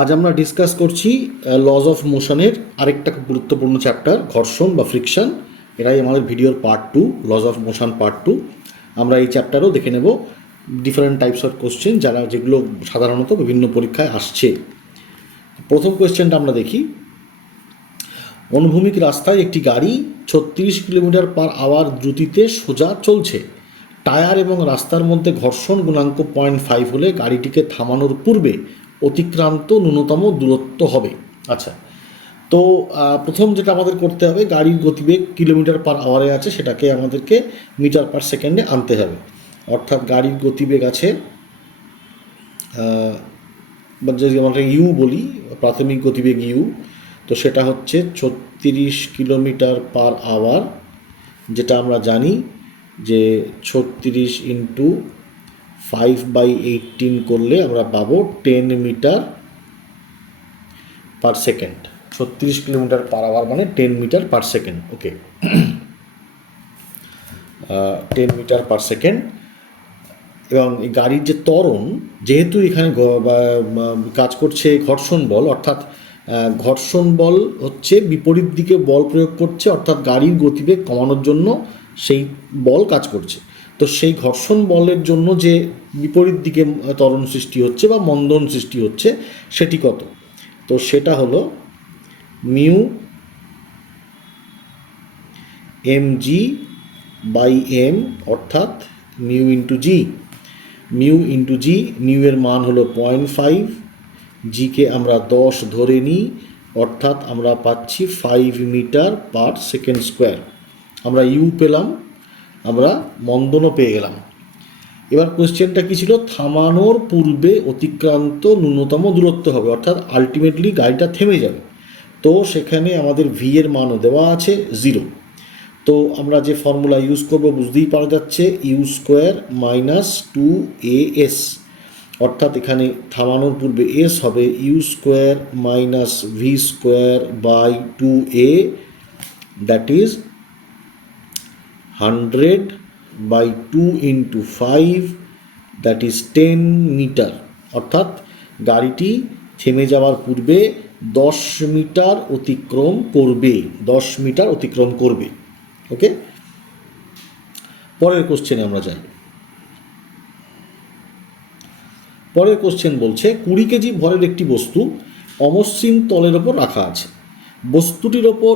আজ আমরা ডিসকাস করছি লজ অফ মোশনের আরেকটা খুব গুরুত্বপূর্ণ চ্যাপ্টার, ঘর্ষণ বা ফ্রিকশন। এটাই আমাদের ভিডিওর part 2, lodge of motion part 2। আমরা এই চ্যাপ্টারও দেখে নেব ডিফারেন্ট টাইপস অফ কোশ্চেন যেগুলো সাধারণত বিভিন্ন পরীক্ষায় আসছে। প্রথম কোয়েশ্চেনটা আমরা দেখি। অনুভূমিক রাস্তায় একটি গাড়ি 36 কিলোমিটার পার আওয়ার দ্রুতিতে সোজা চলছে। টায়ার এবং রাস্তার মধ্যে ঘর্ষণ গুণাঙ্ক 0.5 হলে গাড়িটিকে থামানোর পূর্বে অতিক্রান্ত ন্যূনতম দূরত্ব হবে। আচ্ছা, তো প্রথম যেটা আমাদের করতে হবে, গাড়ির গতিবেগ কিলোমিটার পার আওয়ারে আছে, সেটাকে আমাদেরকে মিটার পার সেকেন্ডে আনতে হবে। অর্থাৎ গাড়ির গতিবেগ আছে, যদি আমরা ইউ বলি, প্রাথমিক গতিবেগ ইউ, তো সেটা হচ্ছে 36 কিলোমিটার পার আওয়ার, যেটা আমরা জানি যে 36 ইন্টু 5/18 করলে আমরা পাবো 10 metre per second. 36 kilometre per hour মানে 10 metre per second. Okay, 10 metre per second. এবং এই গাড়ির যে ত্বরণ, যেহেতু এখানে কাজ করছে ঘর্ষণ বল, অর্থাৎ ঘর্ষণ বল হচ্ছে বিপরীত দিকে বল প্রয়োগ করছে, অর্থাৎ গাড়ির গতিবেগ কমানোর জন্য সেই বল কাজ করছে। তো সেই ঘর্ষণ বলের জন্য যে বিপরীত দিকে ত্বরণ সৃষ্টি হচ্ছে বা মন্দন সৃষ্টি হচ্ছে, সেটি কত? তো সেটা হলো মিউ mg বাই m, অর্থাৎ মিউ ইন্টু জি। মিউ ইন্টু জি, মিউ এর মান হলো 0.5, জিকে আমরা 10 ধরে নিই, অর্থাৎ আমরা পাচ্ছি 5 মিটার পার সেকেন্ড স্কোয়ার। আমরা ইউ পেলাম, আমরা মন্দনও পেয়ে গেলাম। এবার কোয়েশ্চেনটা কী ছিল? থামানোর পূর্বে অতিক্রান্ত ন্যূনতম দূরত্ব হবে, অর্থাৎ আলটিমেটলি গাড়িটা থেমে যাবে। তো সেখানে আমাদের ভি এর মানও দেওয়া আছে 0। তো আমরা যে ফর্মুলা ইউজ করব বুঝতেই পারা যাচ্ছে, ইউ স্কোয়ার মাইনাস 2as, অর্থাৎ এখানে থামানোর পূর্বে এস হবে u square minus v square by 2a, that is 100/2 into 5, that is 10 metre. অর্থাৎ গাড়িটি থেমে যাওয়ার পূর্বে 10 মিটার অতিক্রম করবে, 10 মিটার অতিক্রম করবে। ওকে, পরের কোশ্চেনে আমরা যাই। পরের কোশ্চেন বলছে 20 কেজি ভরের একটি বস্তু অমসৃণ তলের ওপর রাখা আছে। বস্তুটির ওপর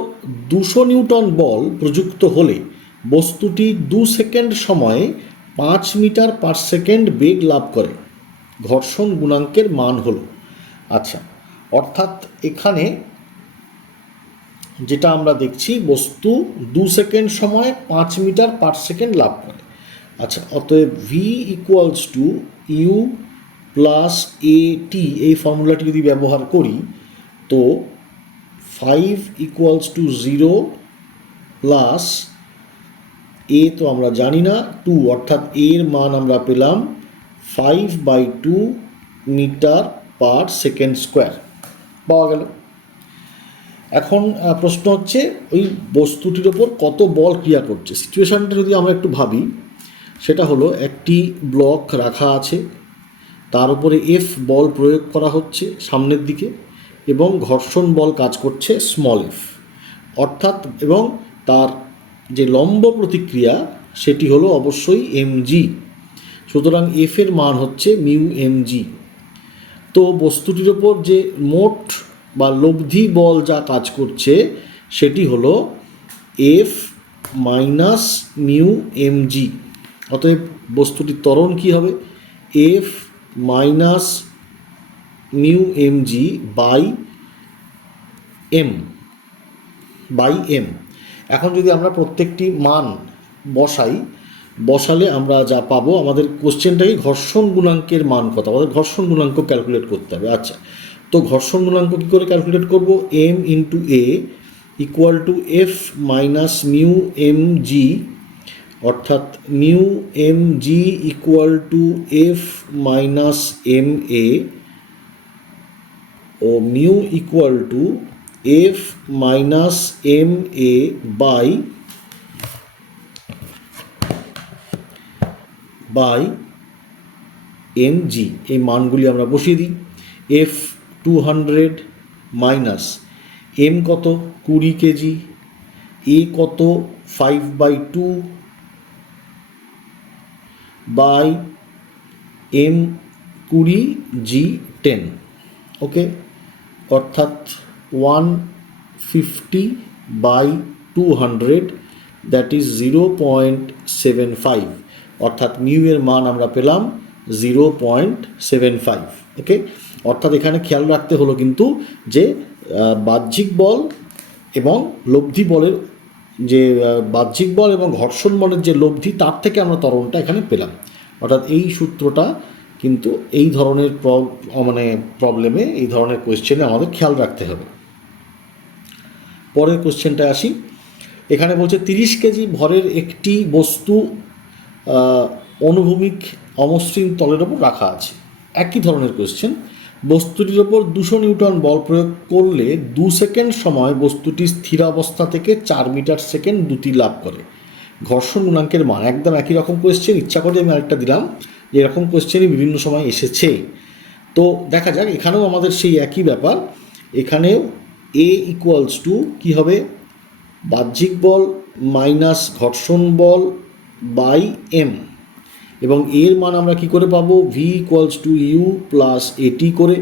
200 নিউটন বল প্রযুক্ত হলে বস্তুটি 2 সেকেন্ড সময়ে 5 মিটার পার সেকেন্ড বেগ লাভ করে। ঘর্ষণ গুণাঙ্কের মান হলো। আচ্ছা, অর্থাৎ এখানে যেটা আমরা দেখছি, বস্তু 2 সেকেন্ড সময় 5 মিটার পার সেকেন্ড লাভ করে। আচ্ছা, অতএব v equals to u plus a t, এই ফর্মুলাটি যদি ব্যবহার করি, তো 5 ইকুয়ালস টু 0 প্লাস এ তো আমরা জানি না, 2, অর্থাৎ এর মান আমরা পেলাম 5/2 মিটার পার সেকেন্ড স্কোয়ার পাওয়া গেল। এখন প্রশ্ন হচ্ছে, ওই বস্তুটির ওপর কত বল ক্রিয়া করছে। সিচুয়েশানটা যদি আমরা একটু ভাবি, সেটা হলো একটি ব্লক রাখা আছে, তার উপরে এফ বল প্রয়োগ করা হচ্ছে সামনের দিকে, এবং ঘর্ষণ বল কাজ করছে স্মল এফ, অর্থাৎ এবং তার যে লম্ব প্রতিক্রিয়া সেটি হলো অবশ্যই এমজি। সুতরাং এফের মান হচ্ছে মিউ এমজি। তো বস্তুটির ওপর যে মোট বা লব্ধি বল যা কাজ করছে সেটি হলো এফ মাইনাস মিউ এমজি। অতএব বস্তুটির ত্বরণ কী হবে? F minus mu mg by m. এখন যদি আমরা প্রত্যেকটি মান বসালে আমরা যা পাবো, আমাদের কোশ্চেনটাকে ঘর্ষণ গুণাঙ্কের মান কত, আমাদের ঘর্ষণ গুণাঙ্ক ক্যালকুলেট করতে হবে। আচ্ছা, তো ঘর্ষণ গুণাঙ্ক কী করে ক্যালকুলেট করব? M into a equal to f minus mu m g, অর্থাৎ mu m g equal to f minus m a, ও mu equal to f minus m a by m g. এই মানগুলি আমরা বসিয়ে দিই। এফ 200 মাইনাস এম কত 20 KG, এ কত 5/2 by M 20 জি 10, ওকে, অর্থাৎ 150/200, দ্যাট ইজ 0.75, অর্থাৎ মিউ এর মান আমরা পেলাম 0.75, ওকে। অর্থাৎ এখানে খেয়াল রাখতে হলো কিন্তু যে বাহ্যিক বল এবং লব্ধি বলের যে বাহ্যিক বল এবং ঘর্ষণ বলের যে লব্ধি, তার থেকে আমরা ত্বরণটা এখানে পেলাম। অর্থাৎ এই সূত্রটা কিন্তু এই ধরনের প্রবলেমে, এই ধরনের কোয়েশ্চেনে আমাদের খেয়াল রাখতে হবে। পরের কোয়েশ্চেনটায় আসি। এখানে বলছে 30 কেজি ভরের একটি বস্তু অনুভূমিক অমসৃণ তলের ওপর রাখা আছে। একই ধরনের কোয়েশ্চেন। বস্তুটির ওপর 200 নিউটন বল প্রয়োগ করলে 2 সেকেন্ড সময় বস্তুটি স্থিরাবস্থা থেকে 4 মিটার সেকেন্ড দ্রুতি লাভ করে। ঘর্ষণ গুণাঙ্কের মান। একদম একই রকম কোয়েশ্চেন, ইচ্ছা করে আমি আরেকটা দিলাম, যে এরকম কোয়েশ্চেনই বিভিন্ন সময় এসেছে। তো দেখা যাক, এখানেও আমাদের সেই একই ব্যাপার। এখানেও এ ইকুয়ালস টু কী হবে, বাহ্যিক বল মাইনাস ঘর্ষণ বল বাই এম, এবং এর মান আমরা কি করে পাবো, v equals to u plus a t করে,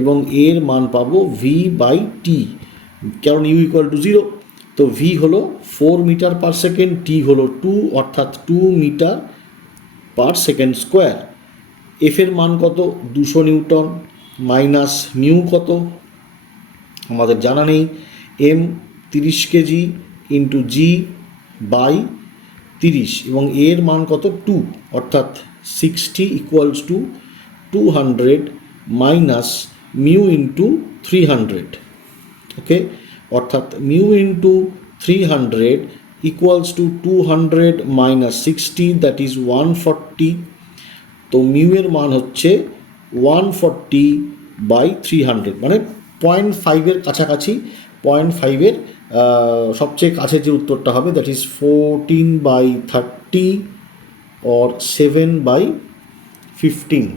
এবং এর মান পাবো ভি বাই টি, কারণ ইউ ইকুয়াল টু 0। তো ভি হলো 4 মিটার পার সেকেন্ড, টি হলো 2, অর্থাৎ 2 মিটার পার সেকেন্ড স্কোয়ার। এফের মান কত 200 নিউটন, মাইনাস মিউ কত আমাদের জানা নেই, m 30 kg into g by 30, এবং এর মান কত 2, অর্থাৎ 60 equals to 200 minus mu into 300, okay, অর্থাৎ mu into 300 equals to 200 minus 60, that is 140। তো মিউ এর মান হচ্ছে 140/300, মানে 0.5-এর কাছাকাছি। 0.5-এর সবচেয়ে কাছে যে উত্তরটা হবে, দ্যাট ইজ 14/30 অর 7/15।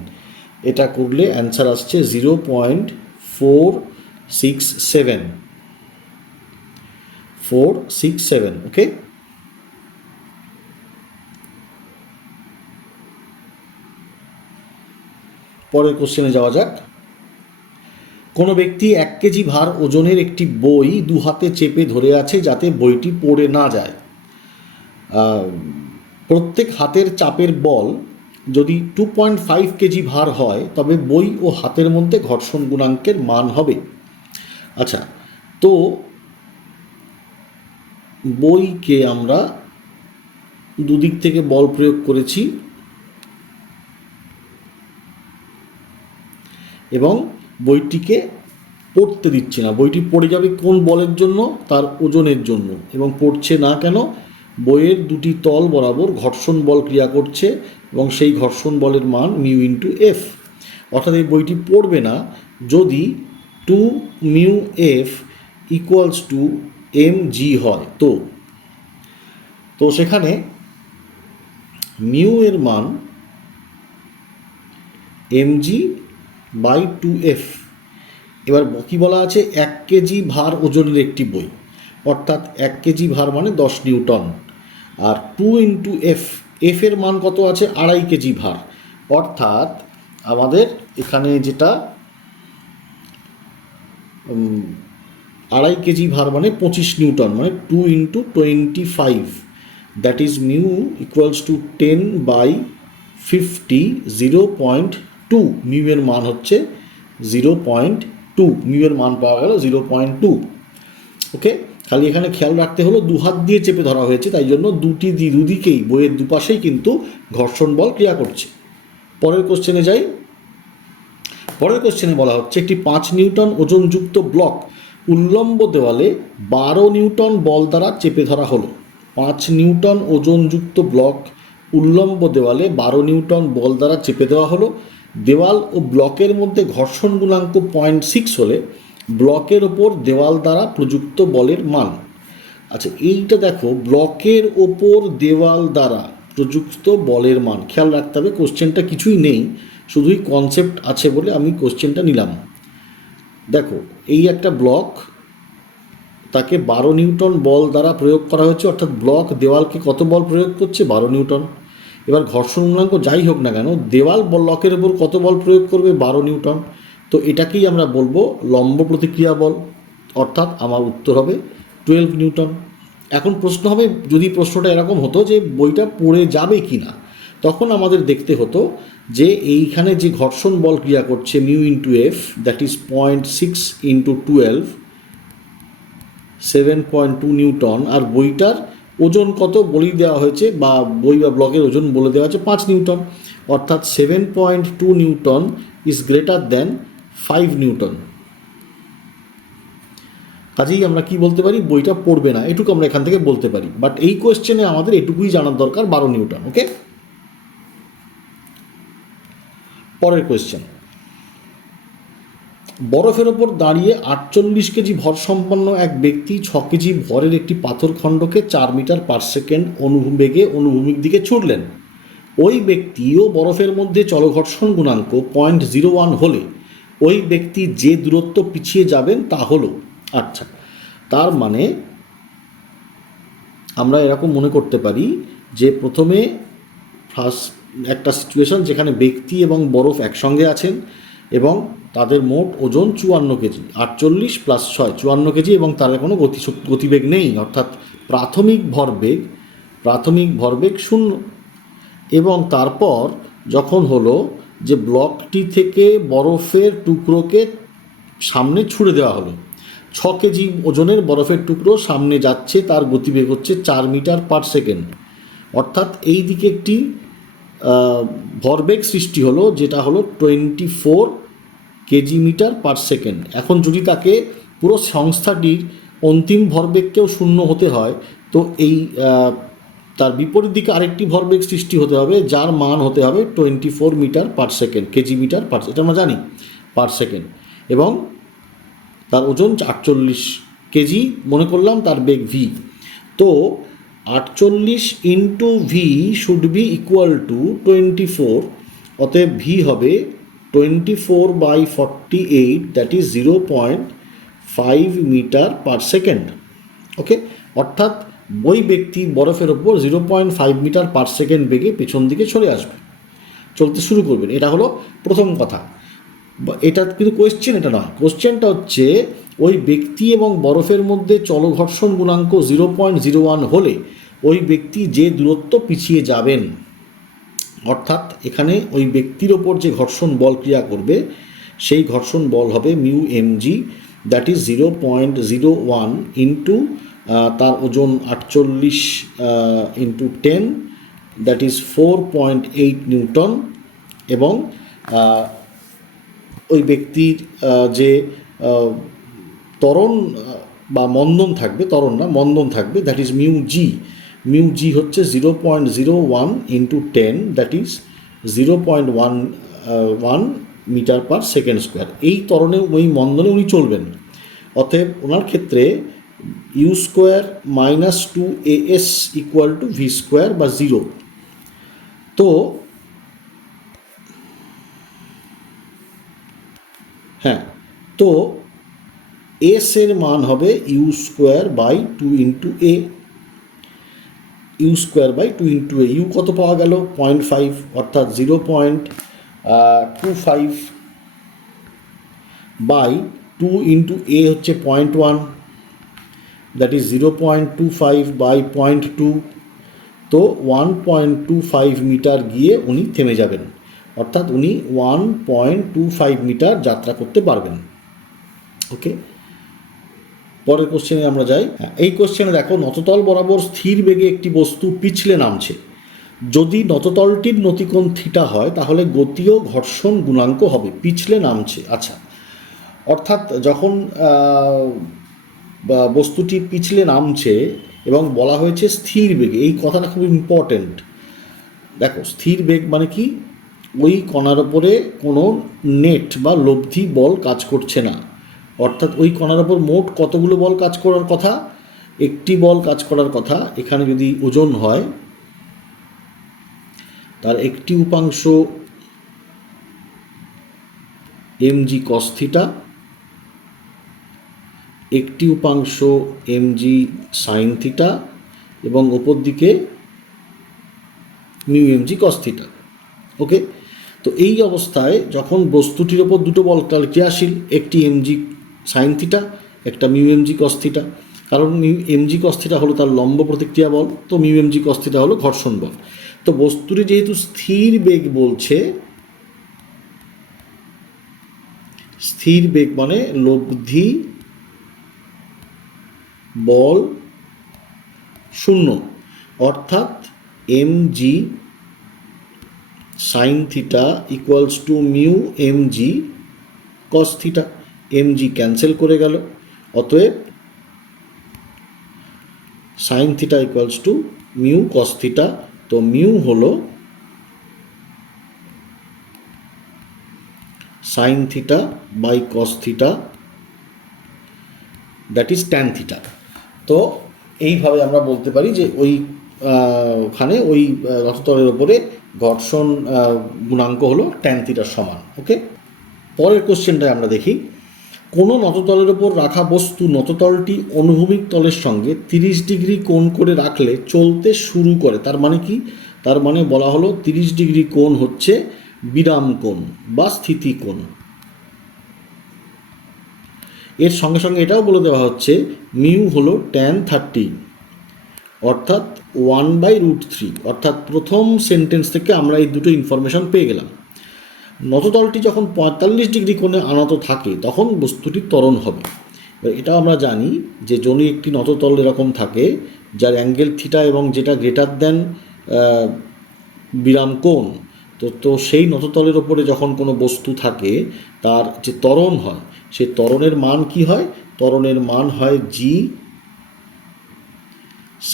এটা করলে অ্যান্সার আসছে 0.467, ওকে। পরের কোশ্চেনে যাওয়া যাক। কোনো ব্যক্তি 1 কেজি ভার ওজনের একটি বই 2 হাতে চেপে ধরে আছে যাতে বইটি পড়ে না যায়। প্রত্যেক হাতের চাপের বল যদি 2.5 কেজি ভার হয়, তবে বই ও হাতের মধ্যে ঘর্ষণ গুণাঙ্কের মান হবে। আচ্ছা, তো বইকে আমরা দুদিক থেকে বল প্রয়োগ করেছি এবং বইটিকে পড়তে দিচ্ছি না। বইটি পড়ে যাবে কোন বলের জন্য, তার ওজনের জন্য, এবং পড়ছে না কেন, বইয়ের দুটি তল বরাবর ঘর্ষণ বল ক্রিয়া করছে এবং সেই ঘর্ষণ বলের মান মিউ ইন্টু এফ। অর্থাৎ এই বইটি পড়বে না যদি 2 mu f equals to m g হয়। তো সেখানে মিউ এর মান এম জি বাই 2F। এবার কি বলা আছে, 1 কেজি ভার ওজনের একটি বই, অর্থাৎ 1 কেজি ভার মানে 10 নিউটন, আর 2 ইন্টু এফ, এফের মান কত আছে 2.5 কেজি ভার, অর্থাৎ আমাদের এখানে যেটা 2.5 কেজি ভার মানে 25 নিউটন, মানে 2 into 25, that is mu equals two 10/50, 0.2। Mu এর মান হচ্ছে 0.2, মিউ এর মান পাওয়া গেল 0.2, ওকে। খালি এখানে খেয়াল রাখতে হলো 2 হাত দিয়ে চেপে ধরা হয়েছে, তাই জন্য দুদিকেই বইয়ের দুপাশেই কিন্তু ঘর্ষণ বল ক্রিয়া করছে। পরের কোশ্চেনে যাই। পরের কোশ্চেনে বলা হচ্ছে একটি 5 নিউটন ওজনযুক্ত ব্লক উল্লম্ব দেওয়ালে 12 নিউটন বল দ্বারা চেপে ধরা হলো। 5 নিউটন ওজনযুক্ত ব্লক উল্লম্ব দেওয়ালে 12 নিউটন বল দ্বারা চেপে দেওয়া হলো। দেওয়াল ও ব্লকের মধ্যে ঘর্ষণ গুণাঙ্ক 0.6 হলে ব্লকের ওপর দেওয়াল দ্বারা প্রযুক্ত বলের মান। আচ্ছা, এইটা দেখো, ব্লকের ওপর দেওয়াল দ্বারা প্রযুক্ত বলের মান। খেয়াল রাখতে হবে কোশ্চেনটা কিছুই নেই, শুধুই কনসেপ্ট আছে বলে আমি কোশ্চেনটা নিলাম। দেখো এই একটা ব্লক, তাকে 12 নিউটন বল দ্বারা প্রয়োগ করা হয়েছে, অর্থাৎ ব্লক দেওয়ালকে কত বল প্রয়োগ করছে? 12 নিউটন। এবার ঘর্ষণ গুণাঙ্ক যাই হোক না কেন, দেওয়াল ব্লকের উপর কত বল প্রয়োগ করবে? 12 নিউটন। তো এটাকেই আমরা বলবো লম্ব প্রতিক্রিয়া বল, অর্থাৎ আমার উত্তর হবে 12 নিউটন। এখন প্রশ্ন হবে, যদি প্রশ্নটা এরকম হতো যে বইটা পড়ে যাবে কি না, তখন আমাদের দেখতে হতো যে এইখানে যে ঘর্ষণ বল ক্রিয়া করছে mu into f, that is 0.6 into 12, 7.2 newton, আর বইটার ওজন কত বলেই দেওয়া হয়েছে, বা বই বা ব্লকের ওজন বলে দেওয়া হয়েছে 5 নিউটন, অর্থাৎ 7.2 Newton is greater than 5 Newton. কাজেই আমরা কি বলতে পারি? বইটা পড়বে না, এটুকু আমরা এখান থেকে বলতে পারি। বাট এই কোয়েশ্চেনে আমাদের এটুকুই জানার দরকার, 12 নিউটন। ওকে, পরের কোয়েশ্চেন। বরফের ওপর দাঁড়িয়ে 48 কেজি ভর সম্পন্ন এক ব্যক্তি 6 কেজি ভরের একটি পাথরখণ্ডকে 4 মিটার পার সেকেন্ড অনুবেগে অনুভূমিক দিকে ছুড়লেন। ওই ব্যক্তিও বরফের মধ্যে চলঘর্ষণ গুণাঙ্ক 0.01 হলে ওই ব্যক্তি যে দূরত্ব পিছিয়ে যাবেন তা হলো। আচ্ছা, তার মানে আমরা এরকম মনে করতে পারি যে প্রথমে ফার্স্ট একটা সিচুয়েশন যেখানে ব্যক্তি এবং বরফ একসঙ্গে আছেন এবং তাদের মোট ওজন 54 কেজি, 48 প্লাস 6 54 কেজি, এবং তার কোনো গতিবেগ নেই, অর্থাৎ প্রাথমিক ভরবেগ 0। এবং তারপর যখন হলো যে ব্লকটি থেকে বরফের টুকরোকে সামনে ছুড়ে দেওয়া হলো, 6 কেজি ওজনের বরফের টুকরো সামনে যাচ্ছে, তার গতিবেগ হচ্ছে 4 মিটার পার সেকেন্ড, অর্থাৎ এই দিকে একটি ভরবেগ সৃষ্টি হলো, যেটা হলো 24 কেজি মিটার পার সেকেন্ড। এখন যদি তাকে পুরো সংস্থাটির অন্তিম ভরবেগকেও 0 হতে হয়, তো এই তার বিপরীত দিকে আরেকটি ভরবেগ সৃষ্টি হতে হবে, যার মান হতে হবে 24 metre per second, kg metre per, এটা আমরা জানি পার সেকেন্ড, এবং তার ওজন 48 কেজি মনে করলাম, তার বেগ ভি। তো 48 into v should be equal to 24, অতএব ভি হবে 24/48, that is 0.5 metre per second. Okay, অর্থাৎ ওই ব্যক্তি বরফের ওপর 0.5 মিটার পার সেকেন্ড বেগে পেছন দিকে চলতে শুরু করবেন। এটা হলো প্রথম কথা। এটা কিন্তু কোয়েশ্চেন এটা নয়, কোয়েশ্চেনটা হচ্ছে ওই ব্যক্তি এবং বরফের মধ্যে চলঘর্ষণ গুণাঙ্ক 0.01 হলে ওই ব্যক্তি যে দূরত্ব পিছিয়ে যাবেন, অর্থাৎ এখানে ওই ব্যক্তির ওপর যে ঘর্ষণ বল ক্রিয়া করবে সেই ঘর্ষণ বল হবে mu MG, that is 0.01 into তার ওজন 48 ইন্টু 10, দ্যাট ইজ 4.8 নিউটন, এবং ওই ব্যক্তির যে ত্বরণ বা মন্দন থাকবে, ত্বরণ না মন্দন থাকবে, দ্যাট ইজ মিউ জি হচ্ছে 0.01 into 10, that is 0.11 metre per second square. এই ত্বরণে ওই মন্দনে উনি চলবেন, অতএব ওনার ক্ষেত্রে u square minus 2as equal to v square বা 0। তো হ্যাঁ, তো এস এর মান হবে u square by 2 into a, u square by 2 into a. U কত পাওয়া গেল? 0.5, অর্থাৎ 0.25 বাই 2 ইন্টু এ হচ্ছে 0.1, দ্যাট ইজ 0.25 বাই 0.2। তো 1.25 মিটার গিয়ে উনি থেমে যাবেন, অর্থাৎ উনি 1.25 মিটার যাত্রা করতে পারবেন। ওকে, পরের কোশ্চেনে আমরা যাই। এই কোশ্চেনে দেখো, নততল বরাবর স্থির বেগে একটি বস্তু পিছলে নামছে। যদি নততলটির নতিকোণ থিটা হয় তাহলে গতীয় ঘর্ষণ গুণাঙ্ক হবে। পিছলে নামছে, আচ্ছা, অর্থাৎ যখন বস্তুটি পিছলে নামছে এবং বলা হয়েছে স্থির বেগে, এই কথাটা খুব ইম্পর্টেন্ট। দেখো, স্থির বেগ মানে কি? ওই কণার ওপরে কোনো নেট বা লব্ধি বল কাজ করছে না, অর্থাৎ ওই কণার ওপর মোট কতগুলো বল কাজ করার কথা? একটি বল কাজ করার কথা। এখানে যদি ওজন হয়, তার একটি উপাংশ mg cos থিটা একটি উপাংশ mg সাইন থিটা এবং ওপর দিকে mu mg cos theta. Okay, তো এই অবস্থায় যখন বস্তুটির ওপর দুটো বল তাহলে ক্রিয়াশীল, একটি mg সাইন থিটা, একটা মিউ mg কস থিটা, কারণ mg কস থিটা হলো তার লম্ব প্রতিক্রিয়া বল, তো মিউ mg কস থিটা হলো ঘর্ষণ বল। তো বস্তুটি যেহেতু স্থির বেগ বলছে, স্থির বেগ মানে লব্ধি বল শূন্য, অর্থাৎ mg sine theta equals to mu mg cos theta, mg cancel করে গেল, অতএব sine theta equals to mu cos theta. তো মিউ হলো sine theta by cos theta, that is tan theta. তো এইভাবে আমরা বলতে পারি যে ওই ওখানে ওই রথতলের ওপরে ঘর্ষণ গুণাঙ্ক হলো ট্যান থিটার সমান। ওকে, পরের কোশ্চেনটায় আমরা দেখি, কোনো নততলের ওপর রাখা বস্তু নততলটি অনুভূমিক তলের সঙ্গে 30 ডিগ্রি কোণ করে রাখলে চলতে শুরু করে। তার মানে কি? তার মানে বলা হলো 30 ডিগ্রি কোণ হচ্ছে বিরাম কোণ বা স্থিতি কোণ। এর সঙ্গে সঙ্গে এটাও বলে দেওয়া হচ্ছে মিউ হলো ট্যান 30, অর্থাৎ 1/√3। অর্থাৎ প্রথম সেন্টেন্স থেকে আমরা এই দুটো ইনফরমেশন পেয়ে গেলাম। নততলটি যখন 45 ডিগ্রি কোণে আনত থাকে তখন বস্তুটি ত্বরণ হবে। এটাও আমরা জানি যে যদি একটি নততল এরকম থাকে যার অ্যাঙ্গেল থিটা এবং যেটা গ্রেটার দেন বিরাম কোণ, তো সেই নততলের ওপরে যখন কোনো বস্তু থাকে তার যে ত্বরণ হয়, সেই ত্বরণের মান কি হয়? ত্বরণের মান হয় জি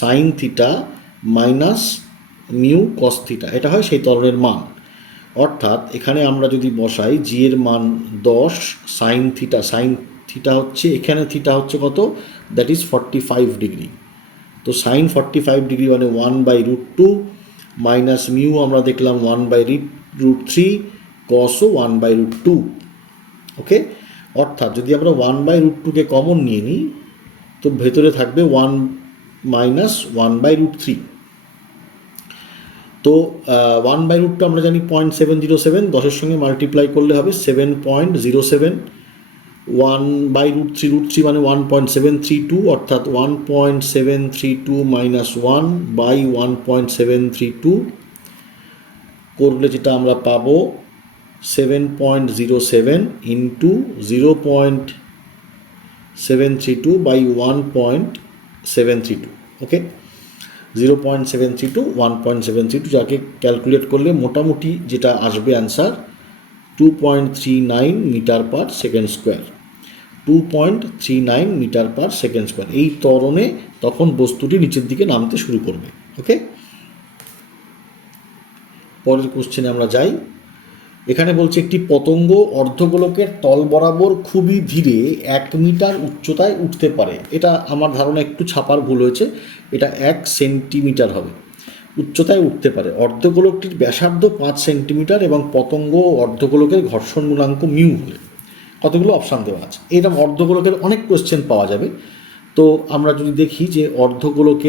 sine theta minus mu cos theta, এটা হয় সেই ত্বরণের মান। অর্থাৎ এখানে আমরা যদি বসাই জি এর মান 10 সাইন থিটা হচ্ছে, এখানে থিটা হচ্ছে কত? That is 45 degree. তো সাইন 45 ডিগ্রি মানে 1/√2 মাইনাস মিউ আমরা দেখলাম 1/√3, কসও 1/√2। ওকে, অর্থাৎ যদি আমরা 1/√2কে কমন নিয়ে নিই তো ভেতরে থাকবে 1 মাইনাস 1/√3। তো 1/√2 আমরা জানি 0.707, 10-এর সঙ্গে মাল্টিপ্লাই করলে হবে 7.07। 1/√3 মানে 1.732, অর্থাৎ 1.732 মাইনাস 1/1.732 করলে যেটা আমরা পাবো 7.07 ইন্টু 0.732 বাই 1.732। ওকে, 0.732 1.732, যাকে ক্যালকুলেট করলে মোটামুটি যেটা আসবে answer 2.39 metre per second square. 2.39 metre per second square. এই ত্বরণে তখন বস্তুটি নিচের দিকে নামতে শুরু করবে। ওকে, পরের কোশ্চেনে আমরা যাই। এখানে বলছে একটি পতঙ্গ অর্ধগোলকের তল বরাবর খুবই ধীরে 1 মিটার উচ্চতায় উঠতে পারে। এটা আমার ধারণা একটু ছাপার ভুল হয়েছে, এটা 1 সেন্টিমিটার হবে, উচ্চতায় উঠতে পারে। অর্ধগোলকটির ব্যাসার্ধ 5 সেন্টিমিটার এবং পতঙ্গ অর্ধগোলকের ঘর্ষণ গুণাঙ্ক মিউ হলে। কতগুলো অপশান দেওয়া আছে। এরকম অর্ধগোলকের অনেক কোয়েশ্চেন পাওয়া যাবে। তো আমরা যদি দেখি যে অর্ধগোলক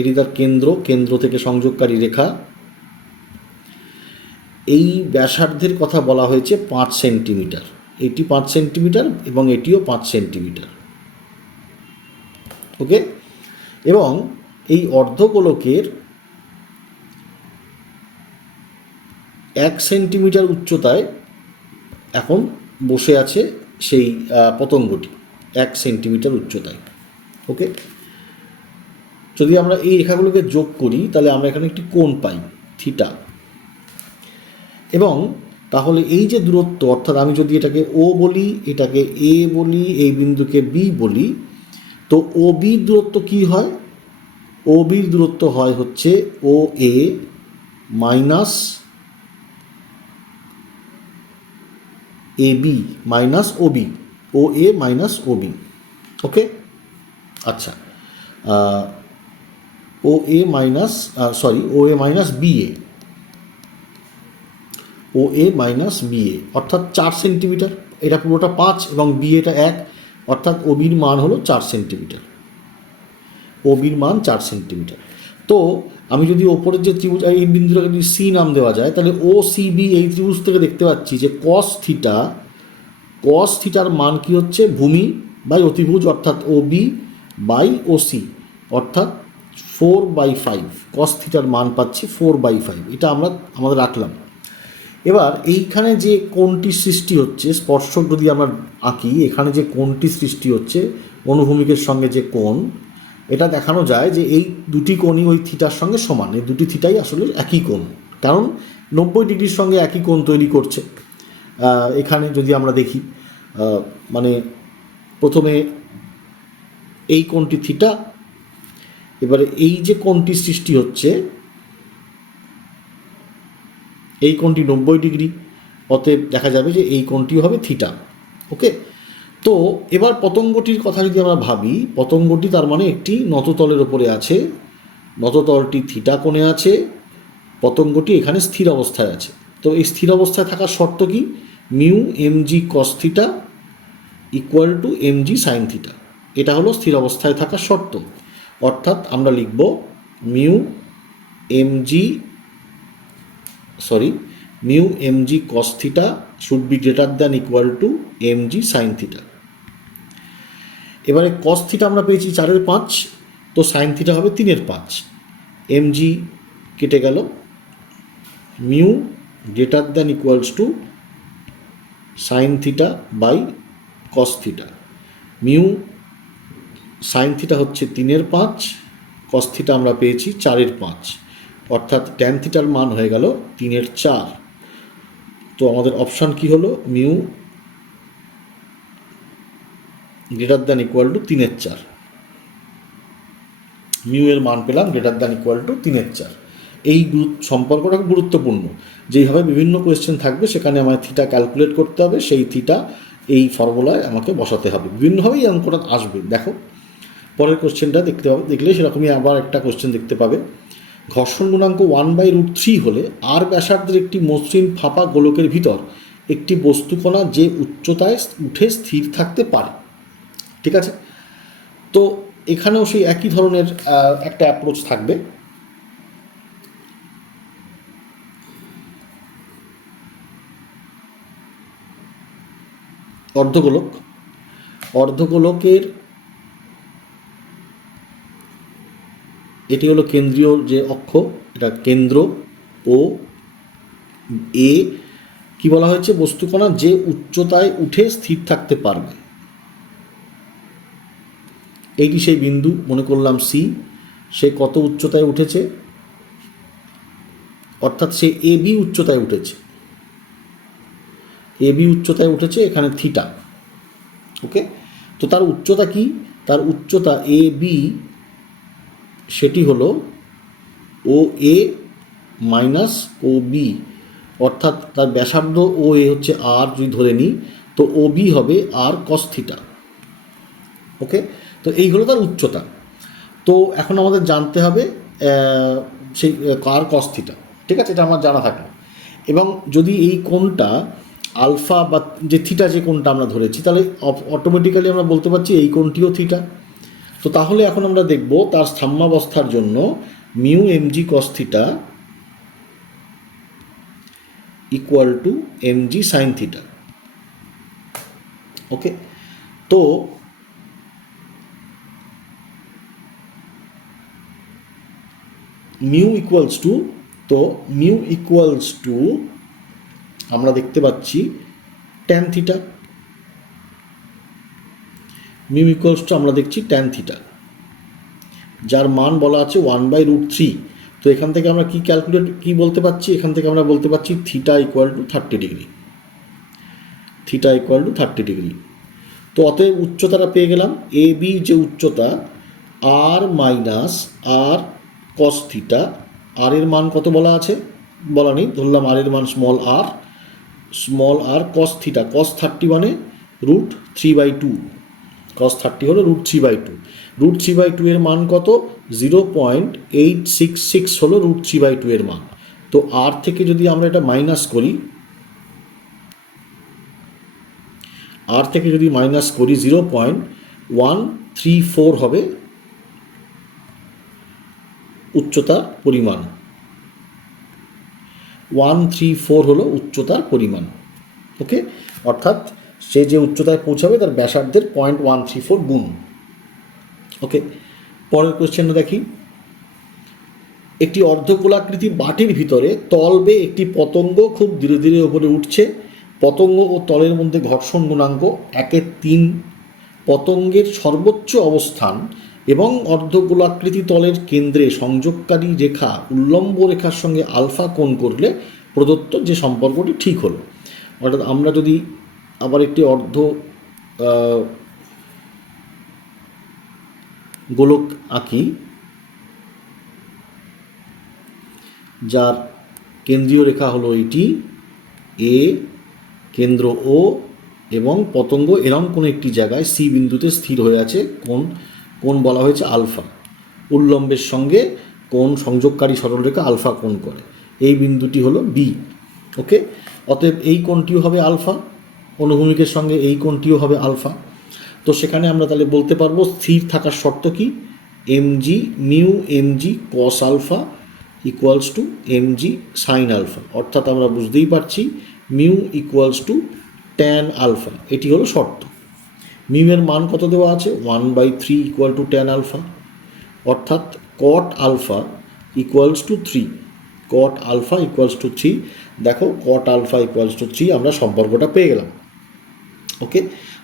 এটি তার কেন্দ্র থেকে সংযোগকারী রেখা, এই ব্যাসার্ধের কথা বলা হয়েছে 5 সেন্টিমিটার, এটি 5 সেন্টিমিটার এবং এটিও 5 সেন্টিমিটার। ওকে, এবং এই অর্ধগোলকের 1 সেন্টিমিটার উচ্চতায় এখন বসে আছে সেই পতঙ্গটি, 1 সেন্টিমিটার উচ্চতায়। ওকে, যদি আমরা এই রেখাগুলোকে যোগ করি তাহলে আমরা এখানে একটি কোণ পাই থিটা, এবং তাহলে এই যে দূরত্ব, অর্থাৎ আমি যদি এটাকে ও বলি, এটাকে এ বলি, এই বিন্দুকে বি বলি, তো ও বির দূরত্ব কি হয়? ও বির দূরত্ব হয় হচ্ছে ও এ minus A B minus O B, O A minus O B. ওকে, আচ্ছা, ও এ minus B A, O O A minus B A, অর্থাৎ 4 সেন্টিমিটার। এটা পুরোটা 5 এবং বি এটা 1, অর্থাৎ ওবির মান হলো 4 সেন্টিমিটার। ওবির মান 4 সেন্টিমিটার। তো আমি যদি ওপরের যে ত্রিভুজ এই বিন্দুটাকে যদি সি নাম দেওয়া যায়, তাহলে ও সি বি এই ত্রিভুজ থেকে দেখতে পাচ্ছি যে কস থিটার মান কি হচ্ছে, ভূমি বাই অতিভুজ অর্থাৎ ও বি বাই ও সি, অর্থাৎ 4/5। কস থিটার মান পাচ্ছি 4/5। এটা আমরা আমাদের রাখলাম। এবার এইখানে যে কোণটি সৃষ্টি হচ্ছে, স্পর্শক যদি আমরা আঁকি, এখানে যে কোণটি সৃষ্টি হচ্ছে অনুভূমিকের সঙ্গে যে কোণ, এটা দেখানো যায় যে এই দুটি কোণই ওই থিটার সঙ্গে সমান। এই দুটি থিটাই আসলে একই কোণ, কারণ 90 ডিগ্রির সঙ্গে একই কোণ তৈরি করছে। এখানে যদি আমরা দেখি, মানে প্রথমে এই কোণটি থিটা, এবারে এই যে কোণটি সৃষ্টি হচ্ছে এই কোণটি 90 ডিগ্রি, অতএব দেখা যাবে যে এই কোণটি হবে থিটা। ওকে, তো এবার পতঙ্গটির কথা যদি আমরা ভাবি, পতঙ্গটি তার মানে একটি নততলের ওপরে আছে, নততলটি থিটা কোণে আছে, পতঙ্গটি এখানে স্থির অবস্থায় আছে। তো এই স্থির অবস্থায় থাকার শর্ত কি, mu m g cos theta equal to m g sine theta. এটা হলো স্থির অবস্থায় থাকার শর্ত, অর্থাৎ আমরা লিখব mu m g cos theta should be greater than equal to m g sine theta. এবারে কস থিটা আমরা পেয়েছি 4/5, তো সাইন থিটা হবে 3/5। এম জি কেটে গেল, mu greater than equals to sine theta by cos theta. Mu sine theta হচ্ছে 3/5, cos theta আমরা পেয়েছি 4/5, অর্থাৎ ট্যান থিটার মান হয়ে গেল 3/4। তো আমাদের অপশান কি হলো, mu greater than equal two 3/4। Mu এর মান পেলাম গ্রেটার দ্যান ইকুয়াল টু 3/4। এই সম্পর্কটা গুরুত্বপূর্ণ। যেইভাবে বিভিন্ন কোয়েশ্চেন থাকবে সেখানে আমায় থিটা ক্যালকুলেট করতে হবে, সেই থিটা এই ফর্মুলায় আমাকে বসাতে হবে। বিভিন্নভাবেই এই অঙ্কটা আসবে। দেখো পরের কোয়েশ্চেনটা দেখলে সেরকমই আবার একটা কোয়েশ্চেন দেখতে পাবে। ঘর্ষণ গুণাঙ্ক 1/√3 হলে আর ব্যাসার্ধের একটি মসৃণ ফাঁপা গোলকের ভিতর একটি বস্তুকণা যে উচ্চতায় উঠে স্থির থাকতে পারে। ঠিক আছে, তো এখানেও সেই একই ধরনের একটা অ্যাপ্রোচ থাকবে। অর্ধগোলকের এটি হলো কেন্দ্রীয় যে অক্ষ, এটা কেন্দ্র, ও এ কি বলা হয়েছে, বস্তুকণা যে উচ্চতায় উঠে স্থির থাকতে পারবে। এইটি সেই বিন্দু, মনে করলাম সি, সে কত উচ্চতায় উঠেছে, অর্থাৎ সে এ বি উচ্চতায় উঠেছে, এখানে থিটা। ওকে, তো তার উচ্চতা কি, তার উচ্চতা এ বি, সেটি হলো ও এ মাইনাস ও বি, অর্থাৎ তার ব্যাসার্ধ ও এ হচ্ছে আর যদি ধরে নিই, তো ও বি হবে আর কস থিটা। ওকে, তো এই হলো তার উচ্চতা। তো এখন আমাদের জানতে হবে সেই আর কস থিটা। ঠিক আছে, এটা আমার জানা থাকলো। এবং যদি এই কোণটা আলফা বা যে থিটা যে কোণটা আমরা ধরেছি, তাহলে অটোমেটিক্যালি আমরা বলতে পারছি এই কোণটিও থিটা। তো তাহলে এখন আমরা দেখব তার সাম্যাবস্থার জন্য mu m g cos theta equal to m g sine theta. Okay, তো মিউ ইকুয়ালস টু আমরা দেখতে পাচ্ছি tan theta. Mu equals to আমরা দেখছি ট্যান থিটা, যার মান বলা আছে 1/√3। তো এখান থেকে আমরা কি বলতে পারছি, এখান থেকে আমরা বলতে পারছি থিটা ইকুয়াল টু 30 ডিগ্রি। তো অতএব উচ্চতাটা পেয়ে গেলাম, এ বি যে উচ্চতা আর মাইনাস আর কস থিটা, আর এর মান কত বলা আছে, বলা নেই, ধরলাম আর এর মান স্মল আর কস থিটা, cos 30 মানে √3/2, cos 30 হলো √3/2। √3/2 এর মান কত, 0.866 হলো √3/2 এর মান। তো আর থেকে যদি আমরা এটা মাইনাস করি, আর থেকে যদি মাইনাস করি 0.134 হবে উচ্চতার পরিমাণ। 134 হলো উচ্চতার পরিমাণ। ওকে, অর্থাৎ সে যে উচ্চতায় পৌঁছাবে তার ব্যাসার্ধের 0.134 গুণ। ওকে, পরের কোয়েশ্চেনটা দেখি। একটি অর্ধগোলাকৃতি বাটির ভিতরে তল বেয়ে একটি পতঙ্গ খুব ধীরে ধীরে উপরে উঠছে। পতঙ্গ ও তলের মধ্যে ঘর্ষণ গুণাঙ্ক 1/3। পতঙ্গের সর্বোচ্চ অবস্থান এবং অর্ধগোলাকৃতি তলের কেন্দ্রে সংযোগকারী রেখা উল্লম্ব রেখার সঙ্গে আলফা কোণ করলে প্রদত্ত যে সম্পর্কটি ঠিক হলো। অর্থাৎ আমরা যদি আবার একটি গোলক আঁকি যার কেন্দ্রীয় রেখা হলো এটি এ, কেন্দ্র ও, এবং পতঙ্গ এরম কোনো একটি জায়গায় সি বিন্দুতে স্থির হয়ে আছে। কোণ বলা হয়েছে আলফা। উল্লম্বের সঙ্গে কোণ সংযোগকারী সরলরেখা আলফা কোণ করে। এই বিন্দুটি হলো বি। ওকে, অতএব এই কোণটিও হবে আলফা, অনুভূমিকের সঙ্গে এই কোণটিও হবে আলফা। তো সেখানে আমরা তাহলে বলতে পারবো স্থির থাকার শর্ত কি, mg mu mg cos alpha equals to mg sine alpha. অর্থাৎ আমরা বুঝতেই পারছি mu equals to tan alpha, এটি হলো শর্ত। মিউ এর মান কত দেওয়া আছে, 1/3 ইকুয়াল টু ট্যান আলফা। অর্থাৎ cot alpha equals to 3। Cot alpha equals to 3। দেখো কট আলফা ইকুয়ালস টু 3 আমরা সম্পর্কটা পেয়ে গেলাম। ওকে,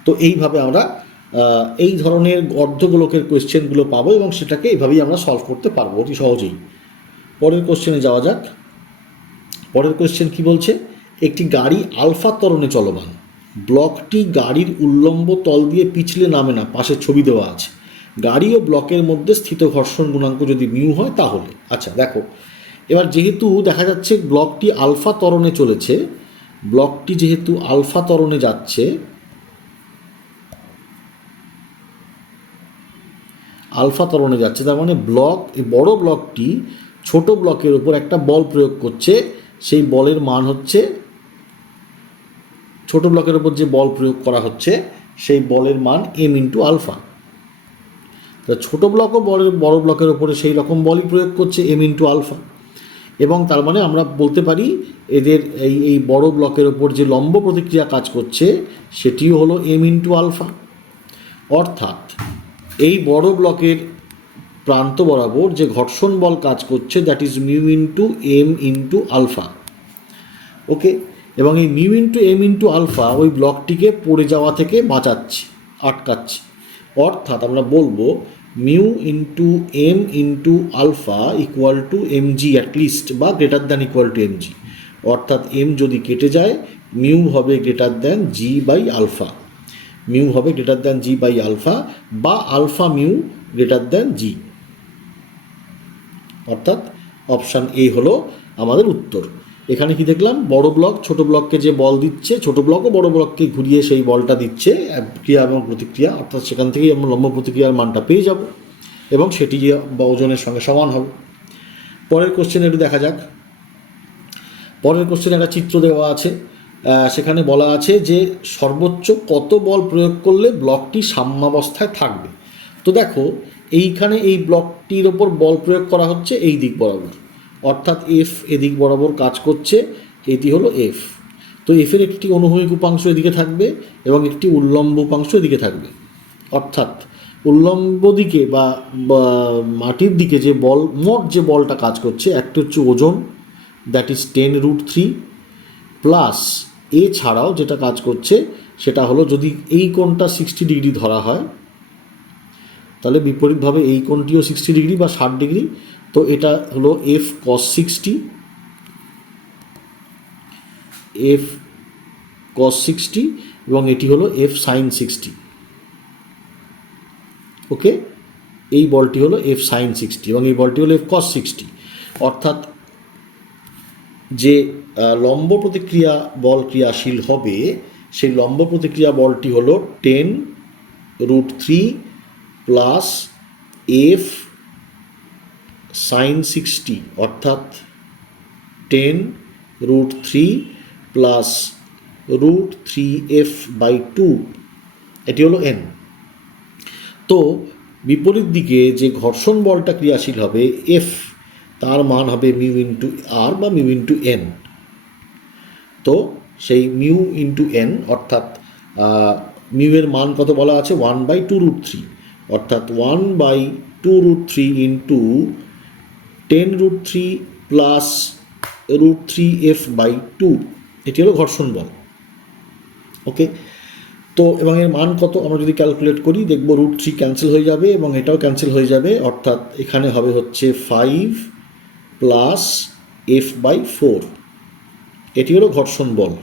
তো এইভাবে আমরা এই ধরনের অর্ধগোলকের কোয়েশ্চেনগুলো পাবো এবং সেটাকে এইভাবেই আমরা সলভ করতে পারবো অতি সহজেই। পরের কোয়েশ্চেনে যাওয়া যাক। পরের কোয়েশ্চেন কি বলছে, একটি গাড়ি আলফা ত্বরণে চলমান। ব্লকটি গাড়ির উল্লম্ব তল দিয়ে পিছলে নামে না, পাশে ছবি দেওয়া আছে। গাড়ি ও ব্লকের মধ্যে স্থিত ঘর্ষণ গুণাঙ্ক যদি মিউ হয় তাহলে। আচ্ছা দেখো, এবার যেহেতু দেখা যাচ্ছে ব্লকটি আলফা ত্বরণে চলেছে, ব্লকটি যেহেতু আলফা ত্বরণে যাচ্ছে, আলফা ত্বরণে যাচ্ছে, তার মানে এই বড় ব্লকটি ছোট ব্লকের উপর একটা বল প্রয়োগ করছে। সেই বলের মান হচ্ছে, ছোট ব্লকের উপর যে বল প্রয়োগ করা হচ্ছে সেই বলের মান এম ইন্টু আলফা। ছোট ব্লকও বড় ব্লকের উপরে সেই রকম বলই প্রয়োগ করছে, এম ইন্টু আলফা। এবং তার মানে আমরা বলতে পারি এদের এই বড় ব্লকের ওপর যে লম্ব প্রতিক্রিয়া কাজ করছে সেটিও হলো এম ইন্টু আলফা। অর্থাৎ এই বড় ব্লকের প্রান্ত বরাবর যে ঘর্ষণ বল কাজ করছে that is mu into m into alpha. Okay, এবং এই mu into m into alpha ওই ব্লকটিকে পড়ে যাওয়া থেকে বাঁচাচ্ছে, আটকাচ্ছে। অর্থাৎ আমরা বলবো mu into m into alpha equal to m g at least, বা greater than equal to m g. অর্থাৎ এম যদি কেটে যায় মিউ হবে greater than g by alpha. Mu হবে greater than g by alpha, বা alpha mu greater than g. অর্থাৎ option এ হলো আমাদের উত্তর। এখানে কি দেখলাম, বড় ব্লক ছোট ব্লককে যে বল দিচ্ছে, ছোট ব্লকও বড় ব্লককে ঘুরিয়ে সেই বলটা দিচ্ছে, ক্রিয়া এবং প্রতিক্রিয়া। অর্থাৎ সেখান থেকেই আমরা লম্ব প্রতিক্রিয়ার মানটা পেয়ে যাব এবং সেটি ওজনের সঙ্গে সমান হবে। পরের কোশ্চেন একটু দেখা যাক। পরের কোশ্চেনে একটা চিত্র দেওয়া আছে, সেখানে বলা আছে যে সর্বোচ্চ কত বল প্রয়োগ করলে ব্লকটি সাম্যাবস্থায় থাকবে। তো দেখো এইখানে এই ব্লকটির ওপর বল প্রয়োগ করা হচ্ছে এই দিক বরাবর, অর্থাৎ এফ এদিক বরাবর কাজ করছে, এটি হলো এফ। তো এফের একটি অনুভূমিক উপাংশ এদিকে থাকবে এবং একটি উল্লম্ব উপাংশ এদিকে থাকবে। অর্থাৎ উল্লম্ব দিকে বা মাটির দিকে যে বল, মোট যে বলটা কাজ করছে, একটা হচ্ছে ওজন দ্যাট ইজ 10√3, প্লাস এছাড়াও যেটা কাজ করছে সেটা হলো, যদি এই কোণটা 60 ডিগ্রি ধরা হয় তাহলে বিপরীতভাবে এই কোণটিও 60 ডিগ্রি বা 60 ডিগ্রি। তো এটা হলো এফ কস 60, এফ কস 60, এবং এটি হলো এফ সাইন 60। ওকে, এই বলটি হলো এফ সাইন 60 এবং এই বলটি হলো এফ কস 60। অর্থাৎ যে লম্ব প্রতিক্রিয়া বল ক্রিয়াশীল হবে সেই লম্ব প্রতিক্রিয়া বলটি হলো 10√3 প্লাস এফ সাইন 60, অর্থাৎ 10√3 প্লাস √3f/2, এটি হলো n। তো বিপরীত দিকে যে ঘর্ষণ বলটা ক্রিয়াশীল হবে এফ, তার মান হবে মিউ ইন্টু আর বা মিউ ইন্টু এন। তো সেই মিউ ইন্টু এন অর্থাৎ মিউ এর মান কত বলা আছে 1/2√3, অর্থাৎ 1/2√3 ইন্টু 10√3 প্লাস √3f/2, এটি হলো ঘর্ষণ বল। ওকে, তো এবং এর মান কত আমরা যদি ক্যালকুলেট করি দেখব √3 ক্যান্সেল হয়ে যাবে এবং এটাও ক্যান্সেল হয়ে যাবে, অর্থাৎ এখানে হবে হচ্ছে 5 প্লাস f/4, এটি হলো ঘর্ষণ বল।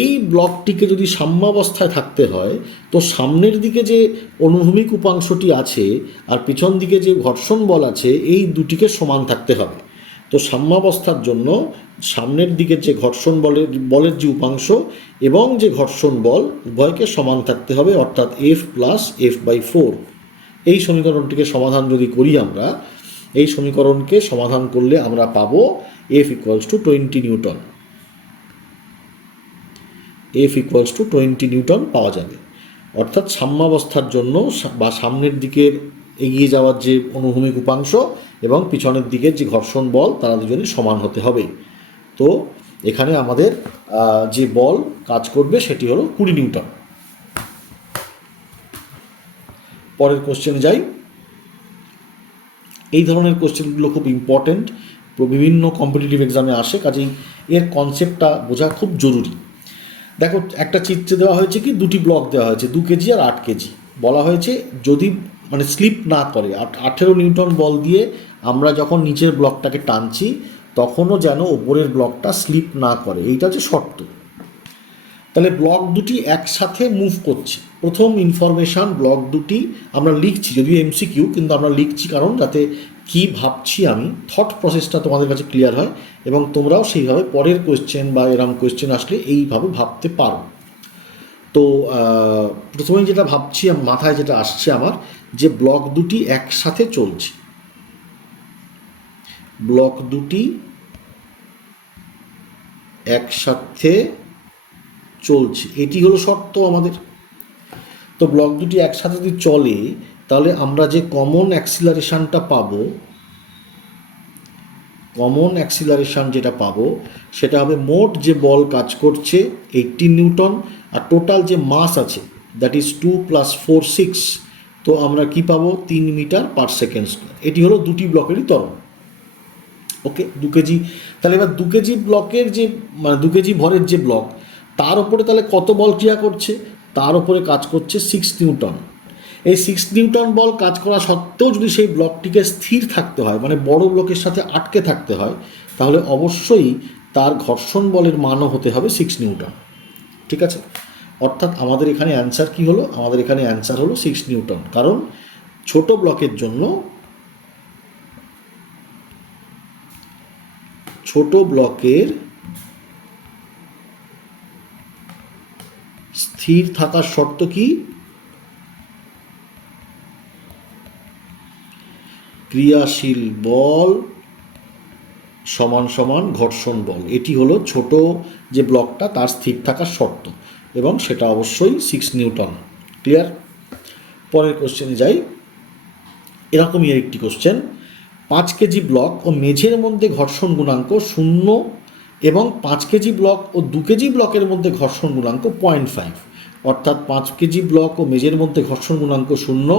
এই ব্লকটিকে যদি সাম্যাবস্থায় থাকতে হয় তো সামনের দিকে যে অনুভূমিক উপাংশটি আছে আর পিছন দিকে যে ঘর্ষণ বল আছে এই দুটিকে সমান থাকতে হবে। তো সাম্যাবস্থার জন্য সামনের দিকের যে ঘর্ষণ বলের যে উপাংশ এবং যে ঘর্ষণ বল উভয়কে সমান থাকতে হবে, অর্থাৎ f প্লাস f/4। এই সমীকরণটিকে সমাধান যদি করি আমরা, এই সমীকরণকে সমাধান করলে আমরা পাবো f = 20 নিউটন। f = 20 নিউটন পাওয়া যাবে, অর্থাৎ সাম্যাবস্থার জন্য বা সামনের দিকের এগিয়ে যাওয়ার যে অনুভূমিক উপাংশ এবং পিছনের দিকের যে ঘর্ষণ বল তারা দুজনই সমান হতে হবে। তো এখানে আমাদের যে বল কাজ করবে সেটি হলো 20 নিউটন। পরের কোশ্চেনে যাই। এই ধরনের কোশ্চেনগুলো খুব ইম্পর্টেন্ট, বিভিন্ন কম্পিটিটিভ এক্সামে আসে, কাজেই এর কনসেপ্টটা বোঝা খুব জরুরি। দেখো একটা চিত্রে দেওয়া হয়েছে কি দুটি ব্লক দেওয়া হয়েছে 2 কেজি আর 8 কেজি। বলা হয়েছে যদি মানে স্লিপ না করে 18 নিউটন বল দিয়ে আমরা যখন নিচের ব্লকটাকে টানছি তখনও যেন ওপরের ব্লকটা স্লিপ না করে, এইটা হচ্ছে শর্ত। তাহলে ব্লক দুটি একসাথে মুভ করছে। প্রথম ইনফরমেশান ব্লক দুটি আমরা লিখছি, যদিও এমসিকিউ, কিন্তু আমরা লিখছি কারণ যাতে কি ভাবছি আমি থট প্রসেসটা তোমাদের কাছে ক্লিয়ার হয় এবং তোমরাও সেইভাবে পরের কোয়েশ্চেন বা এরম কোয়েশ্চেন আসলে এইভাবে ভাবতে পারো। তো প্রথমেই যেটা ভাবছি মাথায় যেটা আসছে আমার, যে ব্লক দুটি একসাথে চলছে, ব্লক দুটি একসাথে চলছে, এটি হলো শর্ত আমাদের। তো ব্লক দুটি একসাথে যদি চলে তাহলে আমরা যে কমন অ্যাক্সিলারেশনটা পাবো, কমন অ্যাক্সিলারেশন যেটা পাবো সেটা হবে মোট যে বল কাজ করছে 18 নিউটন আর টোটাল যে মাস আছে দ্যাট ইজ 2 + 4 6। তো আমরা কি পাবো 3 মিটার পার সেকেন্ড স্কোয়ার। এটি হলো দুটি ব্লকেরই ত্বরণ। ওকে, 2 কেজি। তাহলে এবার 2 কেজি ব্লকের যে মানে 2 কেজি ভরের যে ব্লক তার উপরে তাহলে কত বল ক্রিয়া করছে, তার উপরে কাজ করছে 6 নিউটন। এই 6 নিউটন বল কাজ করা সত্ত্বেও যদি সেই ব্লকটিকে স্থির থাকতে হয় মানে বড় ব্লকের সাথে আটকে থাকতে হয় তাহলে অবশ্যই তার ঘর্ষণ বলের মানও হতে হবে 6 নিউটন। ঠিক আছে, অর্থাৎ আমাদের এখানে অ্যান্সার কি হলো, আমাদের এখানে অ্যান্সার হলো 6 নিউটন, কারণ ছোট ব্লকের জন্য ছোট ব্লকের স্থির থাকার শর্ত কি, ক্রিয়াশীল বল সমান সমান ঘর্ষণ বল। এটি হলো ছোট যে ব্লকটা তার স্থির থাকার শর্ত এবং সেটা অবশ্যই 6 নিউটন। ক্লিয়ার? পরের কোশ্চেনে যাই। এরকমই একটি কোশ্চেন, 5 কেজি ব্লক ও মেঝের মধ্যে ঘর্ষণ গুণাঙ্ক 0 এবং 5 কেজি ব্লক ও 2 কেজি ব্লকের মধ্যে ঘর্ষণ গুণাঙ্ক 0.5, অর্থাৎ 5 কেজি ব্লক ও মেঝের মধ্যে ঘর্ষণ গুণাঙ্ক 0,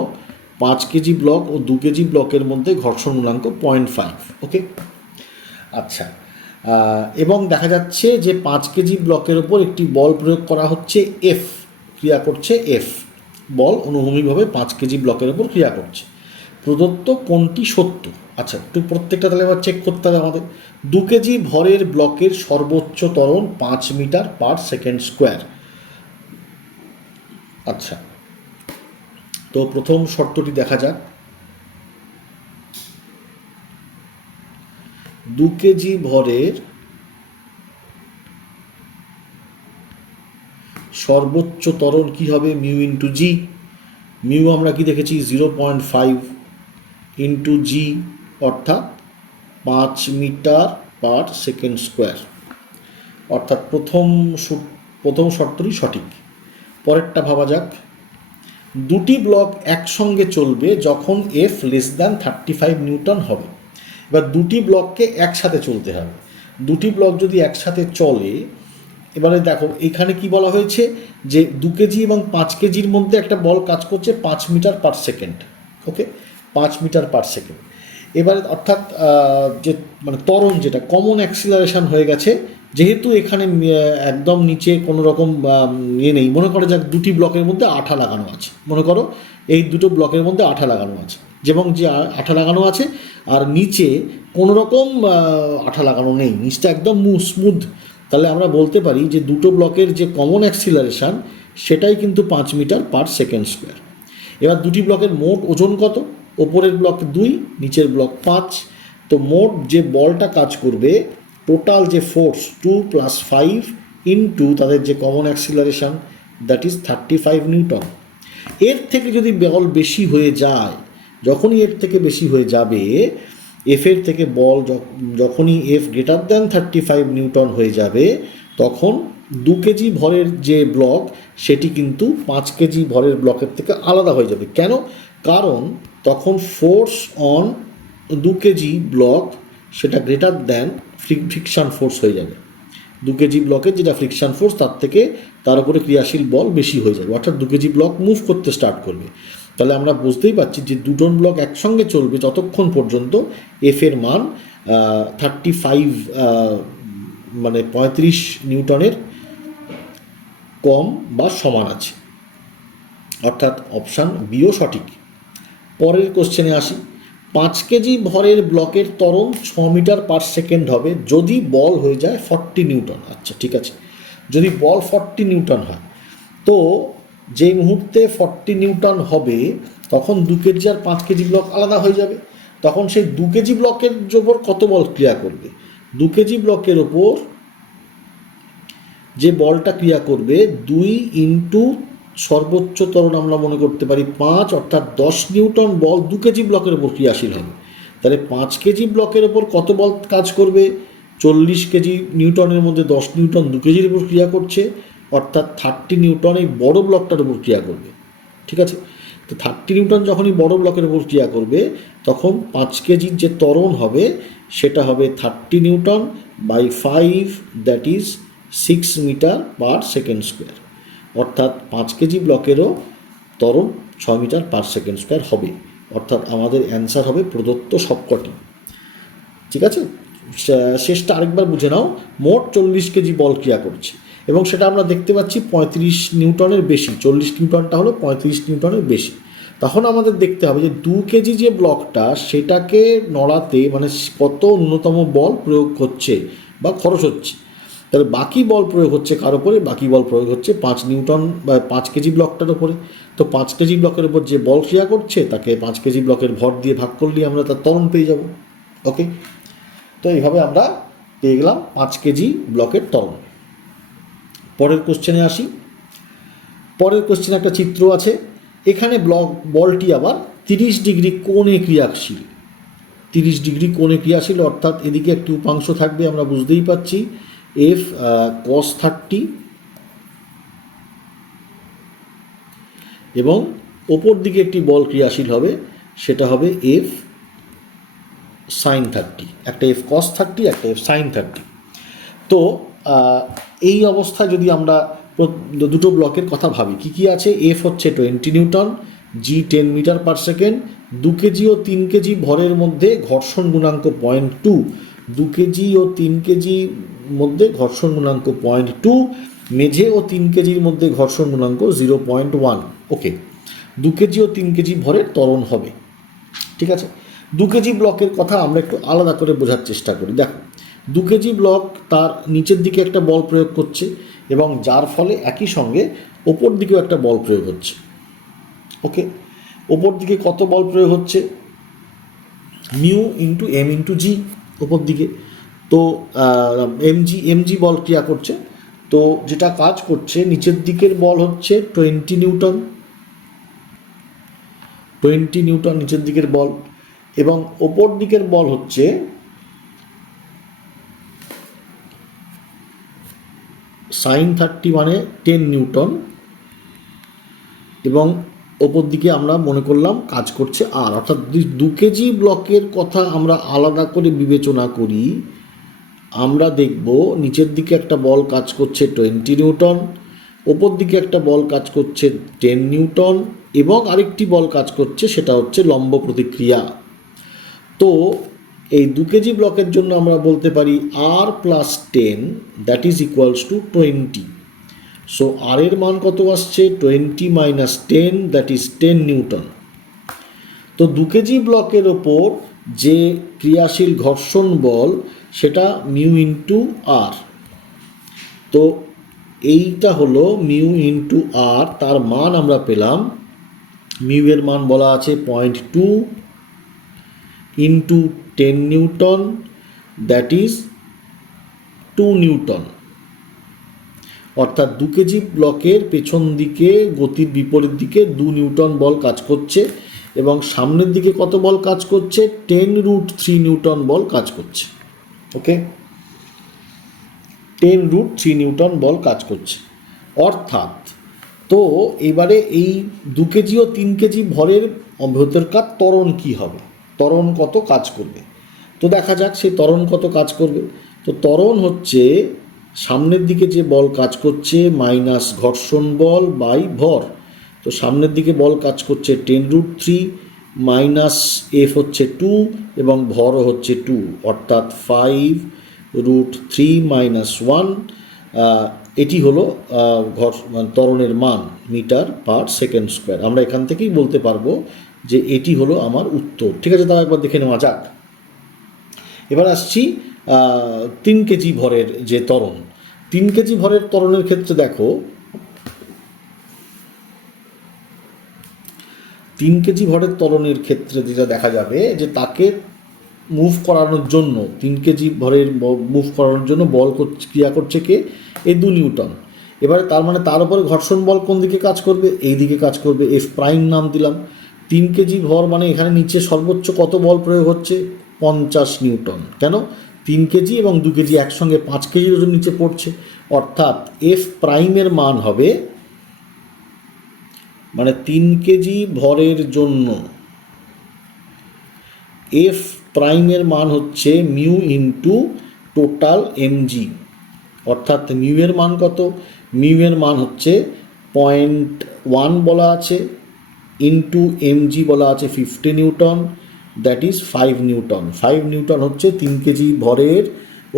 5 কেজি ব্লক ও 2 কেজি ব্লকের মধ্যে ঘর্ষণ গুণাঙ্ক 0.5। ওকে, আচ্ছা, এবং দেখা যাচ্ছে যে 5 কেজি ব্লকের ওপর একটি বল প্রয়োগ করা হচ্ছে এফ, ক্রিয়া করছে এফ, বল অনুভূমিকভাবে 5 কেজি ব্লকের ওপর ক্রিয়া করছে। প্রদত্ত কোনটি সত্য? আচ্ছা, একটু প্রত্যেকটা তাহলে এবার চেক করতে হবে আমাদের। 2 কেজি ভরের ব্লকের সর্বোচ্চ ত্বরণ 5 মিটার পার সেকেন্ড স্কোয়ার। আচ্ছা, তো প্রথম শর্তটি দেখা যাক। 2 কেজি ভরের সর্বোচ্চ ত্বরণ কি হবে, মিউ ইন্টু জি। মিউ আমরা কি দেখেছি 0.5 ইন্টু জি, অর্থাৎ 5 মিটার পার সেকেন্ড স্কোয়ার। অর্থাৎ প্রথম প্রথম শর্তটি সঠিক। পরেরটা ভাবা যাক, দুটি ব্লক একসঙ্গে চলবে যখন এফ লেস দ্যান 35 নিউটন হবে। এবার দুটি ব্লককে একসাথে চলতে হবে। দুটি ব্লক যদি একসাথে চলে, এবারে দেখো এখানে কি বলা হয়েছে যে 2 কেজি এবং 5 কেজির মধ্যে একটা বল কাজ করছে 5 মিটার পার সেকেন্ড। ওকে, 5 মিটার পার সেকেন্ড। এবারে অর্থাৎ যে মানে ত্বরণ যেটা কমন অ্যাক্সিলারেশন হয়ে গেছে, যেহেতু এখানে একদম নিচে কোনো রকম ইয়ে নেই, মনে করো যাক দুটি ব্লকের মধ্যে আঠা লাগানো আছে, মনে করো এই দুটো ব্লকের মধ্যে আঠা লাগানো আছে, যেমন যে আঠা লাগানো আছে আর নিচে কোনো রকম আঠা লাগানো নেই, নিচটা একদম স্মুথ, তাহলে আমরা বলতে পারি যে দুটো ব্লকের যে কমন অ্যাক্সিলারেশন সেটাই কিন্তু 5 মিটার পার সেকেন্ড স্কোয়ার। এবার দুটি ব্লকের মোট ওজন কত? ওপরের ব্লক 2, নিচের ব্লক 5, তো মোট যে বলটা কাজ করবে, টোটাল যে ফোর্স 2 + 5 ইন্টু তাদের যে common acceleration, that is 35 Newton. এর থেকে যদি বল বেশি হয়ে যায়, যখনই এর থেকে বেশি হয়ে যাবে, এফের থেকে বল যখনই এফ গ্রেটার দ্যান 35 নিউটন হয়ে যাবে, তখন 2 কেজি ভরের যে ব্লক সেটি কিন্তু 5 কেজি ভরের ব্লকের থেকে আলাদা হয়ে যাবে। কেন? কারণ তখন ফোর্স অন 2 কেজি ব্লক সেটা গ্রেটার দ্যান ফ্রিকশন ফোর্স হয়ে যাবে। 2 কেজি ব্লকের যেটা ফ্রিকশন ফোর্স তার থেকে তার উপরে ক্রিয়াশীল বল বেশি হয়ে যাবে, অর্থাৎ 2 কেজি ব্লক মুভ করতে স্টার্ট করবে। তাহলে আমরা বুঝতেই পারছি যে দুটো ব্লক একসঙ্গে চলবে যতক্ষণ পর্যন্ত এফের মান 35 মানে 35 নিউটনের কম বা সমান আছে, অর্থাৎ অপশান বিও সঠিক। পরের কোশ্চেনে আসি, 5 কেজি ভরের ব্লকের ত্বরণ 6 মিটার পার সেকেন্ড হবে যদি বল হয়ে যায় 40 নিউটন। আচ্ছা ঠিক আছে, যদি বল 40 নিউটন হয়, তো যেই মুহূর্তে 40 নিউটন হবে তখন 2 কেজি আর 5 কেজি ব্লক আলাদা হয়ে যাবে। তখন সেই 2 কেজি ব্লকের ওপর কত বল ক্রিয়া করবে? 2 কেজি ব্লকের ওপর যে বলটা ক্রিয়া করবে 2 ইন্টু সর্বোচ্চ ত্বরণ আমরা মনে করতে পারি 5, অর্থাৎ 10 নিউটন বল 2 কেজি ব্লকের ওপর ক্রিয়াশীল হবে। তাহলে 5 কেজি ব্লকের ওপর কত বল কাজ করবে? 40 কেজি নিউটনের মধ্যে 10 নিউটন 2 কেজির উপর ক্রিয়া করছে, অর্থাৎ 30 নিউটন এই বড় ব্লকটার উপর ক্রিয়া করবে। ঠিক আছে, তো 30 নিউটন যখনই বড় ব্লকের উপর ক্রিয়া করবে, তখন 5 কেজির যে ত্বরণ হবে সেটা হবে 30 newton by 5, that is 6 metre per second square, অর্থাৎ 5 কেজি ব্লকেরও ত্বরণ 6 মিটার পার সেকেন্ড স্কোয়ার হবে। অর্থাৎ আমাদের অ্যান্সার হবে প্রদত্ত সবকটি। ঠিক আছে, শেষটা আরেকবার বুঝে নাও। মোট 40 কেজি বল ক্রিয়া করছে এবং সেটা আমরা দেখতে পাচ্ছি 35 নিউটনের বেশি, 40 নিউটনটা হলো 35 নিউটনের বেশি। তখন আমাদের দেখতে হবে যে 2 কেজি যে ব্লকটা সেটাকে নড়াতে মানে কত ন্যূনতম বল প্রয়োগ হচ্ছে বা খরচ হচ্ছে। তাহলে বাকি বল প্রয়োগ হচ্ছে কার ওপরে? বাকি বল প্রয়োগ হচ্ছে 5 নিউটন বা 5 কেজি ব্লকটার ওপরে। তো 5 কেজি ব্লকের উপর যে বল ক্রিয়া করছে তাকে 5 কেজি ব্লকের ভর দিয়ে ভাগ করলেই আমরা তার ত্বরণ পেয়ে যাব। ওকে, তো এইভাবে আমরা পেয়ে গেলাম 5 কেজি ব্লকের ত্বরণ। পরের কোশ্চেনে আসি। পরের কোশ্চেনে একটা চিত্র আছে, এখানে বলটি আবার 30 ডিগ্রি কোণে ক্রিয়াশীল। 30 ডিগ্রি কোণে ক্রিয়াশীল, অর্থাৎ এদিকে একটি উপাংশ থাকবে, আমরা বুঝতেই পাচ্ছি এফ cos 30 এবং ওপর দিকে একটি বল ক্রিয়াশীল হবে, সেটা হবে এফ sin 30, একটা এফ cos 30 একটা এফ sin 30। তো এই অবস্থায় যদি আমরা দুটো ব্লকের কথা ভাবি, কি কি আছে? এফ হচ্ছে 20 নিউটন, জি 10 মিটার পার সেকেন্ড, 2 কেজি ও 3 কেজি ভরের মধ্যে ঘর্ষণ গুণাঙ্ক 0.2, 2 কেজি ও 3 কেজি মধ্যে ঘর্ষণ গুণাঙ্ক 0.2, মেঝে ও 3 কেজির মধ্যে ঘর্ষণ গুণাঙ্ক 0.1। ওকে, 2 কেজি ও 3 কেজি ভরের ত্বরণ হবে। ঠিক আছে, 2 কেজি ব্লকের কথা আমরা একটু আলাদা করে বোঝার চেষ্টা করি। দেখো, 2 কেজি ব্লক তার নিচের দিকে একটা বল প্রয়োগ করছে এবং যার ফলে একই সঙ্গে ওপর দিকেও একটা বল প্রয়োগ হচ্ছে। ওকে, ওপর দিকে কত বল প্রয়োগ হচ্ছে? মিউ ইন্টু এম ইন্টু জি ওপর দিকে। তো এমজি বল ক্রিয়া করছে, তো যেটা কাজ করছে নিচের দিকের বল হচ্ছে 20 নিউটন, 20 নিউটন নিচের দিকের বল, এবং ওপর দিকের বল হচ্ছে sin 30 মানে 10 নিউটন, এবং ওপর দিকে আমরা মনে করলাম কাজ করছে আর, অর্থাৎ 2 কেজি ব্লকের কথা আমরা আলাদা করে বিবেচনা করি, আমরা দেখব নিচের দিকে একটা বল কাজ করছে 20 নিউটন, ওপর দিকে একটা বল কাজ করছে 10 নিউটন, এবং আরেকটি বল কাজ করছে সেটা হচ্ছে লম্ব প্রতিক্রিয়া। তো এই 2 কেজি ব্লকের জন্য আমরা বলতে পারি R plus 10 that is equals to 20। So R এর মান কত আসছে? 20 মাইনাস 10 দ্যাট ইজ 10 নিউটন। তো 2 কেজি ব্লকের ওপর যে ক্রিয়াশীল ঘর্ষণ বল সেটা মিউ ইন্টু আর। তো এইটা হলো মিউ ইন্টু আর, তার মান আমরা পেলাম, মিউ এর মান বলা আছে 0.2 into 10 Newton that is 2 Newton. অর্থাৎ 2 কেজি ব্লকের পেছন দিকে গতির বিপরীত দিকে 2 নিউটন বল কাজ করছে, এবং সামনের দিকে কত বল কাজ করছে? 10√3 নিউটন বল কাজ করছে। ওকে, 10√3 নিউটন বল কাজ করছে। অর্থাৎ তো এবারে এই 2 কেজি ও 3 কেজি ভরের ভেতরকার ত্বরণ কী হবে, ত্বরণ কত কাজ করবে? তো দেখা যাক সেই ত্বরণ কত কাজ করবে। তো ত্বরণ হচ্ছে সামনের দিকে যে বল কাজ করছে মাইনাস ঘর্ষণ বল বাই ভর। তো সামনের দিকে বল কাজ করছে 10√3, মাইনাস এফ হচ্ছে 2 এবং ভরও হচ্ছে 2, অর্থাৎ 5√3 মাইনাস 1। এটি হলো ত্বরণের মান মিটার পার সেকেন্ড স্কোয়ার। আমরা এখান থেকেই বলতে পারবো যে এটি হলো আমার উত্তর। ঠিক আছে, তাও একবার দেখে নেওয়া যাক। এবার আসছি 3 কেজি ভরের যে ত্বরণ। 3 কেজি ভরের ত্বরণের ক্ষেত্রে দেখো, 3 কেজি ভরের ত্বরণের ক্ষেত্রে যেটা দেখা যাবে যে তাকে মুভ করানোর জন্য, 3 কেজি ভরের মুভ করানোর জন্য বল ক্রিয়া করছে কে? এই 2 নিউটন। এবারে তার মানে তার উপরে ঘর্ষণ বল কোন দিকে কাজ করবে? এই দিকে কাজ করবে, এফ প্রাইম নাম দিলাম। 3 কেজি ভর মানে এখানে নিচে সর্বোচ্চ কত বল প্রয়োগ হচ্ছে? 50 নিউটন। কেন? 3 কেজি এবং 2 কেজি একসঙ্গে 5 কেজির ওজন নিচে পড়ছে, অর্থাৎ এফ প্রাইমের মান হবে, মানে 3 কেজি ভরের জন্য এফ প্রাইমের মান হচ্ছে মিউ ইন্টু টোটাল এমজি। অর্থাৎ মিউ এর মান কত? মিউ এর মান হচ্ছে 0.1 বলা আছে, ইন্টু এমজি বলা আছে 50 Newton, that is 5 Newton. 5 Newton হচ্ছে 3 কেজি ভরের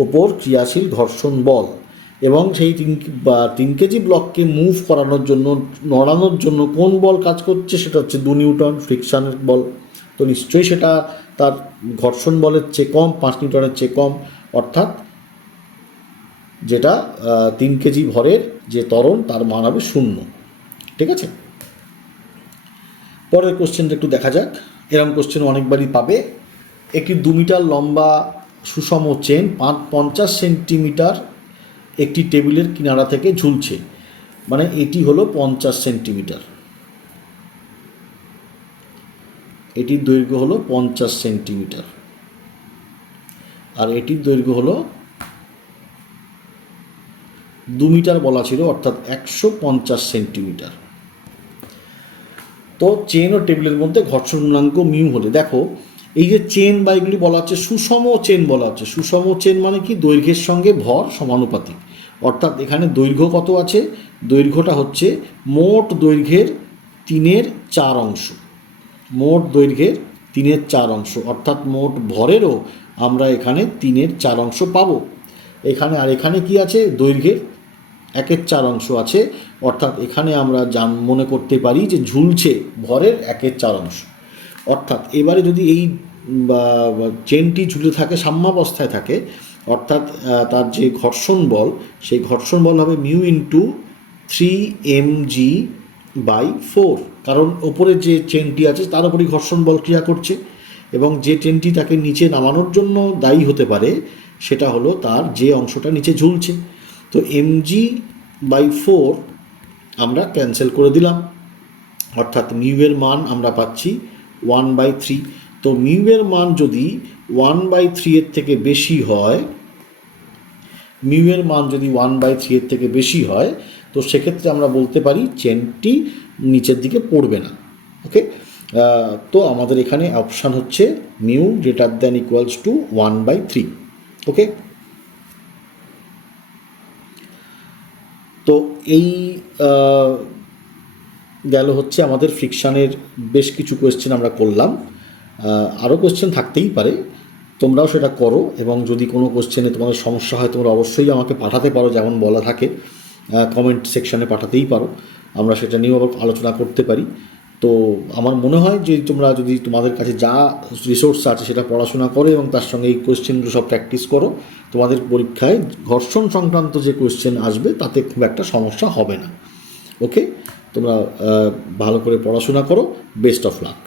ওপর ক্রিয়াশীল ঘর্ষণ বল। এবং সেই 3 কেজি ব্লককে মুভ করানোর জন্য, নড়ানোর জন্য কোন বল কাজ করছে? সেটা হচ্ছে 2 নিউটন ফ্রিকশানের বল। তো নিশ্চয়ই সেটা তার ঘর্ষণ বলের চেয়ে কম, 5 নিউটনের চেয়ে কম, অর্থাৎ যেটা 3 কেজি ভরের যে ত্বরণ তার মান হবে 0। ঠিক আছে, পরের কোশ্চেনটা একটু দেখা যাক। এরকম কোশ্চেন অনেকবারই পাবে। একটি 2 মিটার লম্বা সুষম চেন 50 সেন্টিমিটার একটি টেবিলের কিনারা থেকে ঝুলছে, মানে এটি হলো 50 সেন্টিমিটার, এটির দৈর্ঘ্য হলো 50 সেন্টিমিটার, আর এটির দৈর্ঘ্য হলো 2 মিটার বলা ছিল, অর্থাৎ 150 সেন্টিমিটার। তো চেন ও টেবিলের মধ্যে ঘর্ষণ গুণাঙ্ক মিউ হলে, দেখো এই যে চেন বা এগুলি বলা হচ্ছে সুষম চেন বলা হচ্ছে। সুষম চেন মানে কি? দৈর্ঘ্যের সঙ্গে ভর সমানুপাতিক। অর্থাৎ এখানে দৈর্ঘ্য কত আছে? দৈর্ঘ্যটা হচ্ছে মোট দৈর্ঘ্যের 3/4 অংশ, মোট দৈর্ঘ্যের 3/4 অংশ, অর্থাৎ মোট ভরেরও আমরা এখানে 3/4 অংশ পাবো এখানে। আর এখানে কি আছে? দৈর্ঘ্যের 1/4 অংশ আছে, অর্থাৎ এখানে আমরা মনে করতে পারি যে ঝুলছে ভরের 1/4 অংশ। অর্থাৎ এবারে যদি এই চেনটি ঝুলে থাকে, সাম্যাবস্থায় থাকে, অর্থাৎ তার যে ঘর্ষণ বল, সেই ঘর্ষণ বল হবে মিউ ইন্টু 3mg/4, কারণ ওপরে যে চেনটি আছে তার উপরই ঘর্ষণ বল ক্রিয়া করছে, এবং যে চেনটি তাকে নিচে নামানোর জন্য দায়ী হতে পারে সেটা হলো তার যে অংশটা নিচে ঝুলছে। তো mg/4 আমরা ক্যান্সেল করে দিলাম, অর্থাৎ মিউ এর মান আমরা পাচ্ছি 1/3। তো মিউ এর মান যদি 1/3 এর থেকে বেশি হয়, মিউ এর মান যদি 1/3 এর থেকে বেশি হয়, তো সেক্ষেত্রে আমরা বলতে পারি চেনটি নিচের দিকে পড়বে না। ওকে, তো আমাদের এখানে অপশান হচ্ছে mu greater than equals two 1/3। ওকে, তো এই গেল হচ্ছে আমাদের ফ্রিকশানের বেশ কিছু কোয়েশ্চেন আমরা করলাম। আরও কোয়েশ্চেন থাকতেই পারে, তোমরাও সেটা করো, এবং যদি কোনো কোয়েশ্চেনে তোমাদের সমস্যা হয় তোমরা অবশ্যই আমাকে পাঠাতে পারো, যেমন বলা থাকে কমেন্ট সেকশানে পাঠাতেই পারো, আমরা সেটা নিয়েও আবার আলোচনা করতে পারি। তো আমার মনে হয় যে তোমরা যদি তোমাদের কাছে যা রিসোর্স আছে সেটা পড়াশোনা করো এবং তার সঙ্গে এই কোয়েশ্চেনগুলো সব প্র্যাকটিস করো, তোমাদের পরীক্ষায় ঘর্ষণ সংক্রান্ত যে কোয়েশ্চেন আসবে তাতে খুব একটা সমস্যা হবে না। ওকে, তোমরা ভালো করে পড়াশোনা করো, বেস্ট অফ লাক।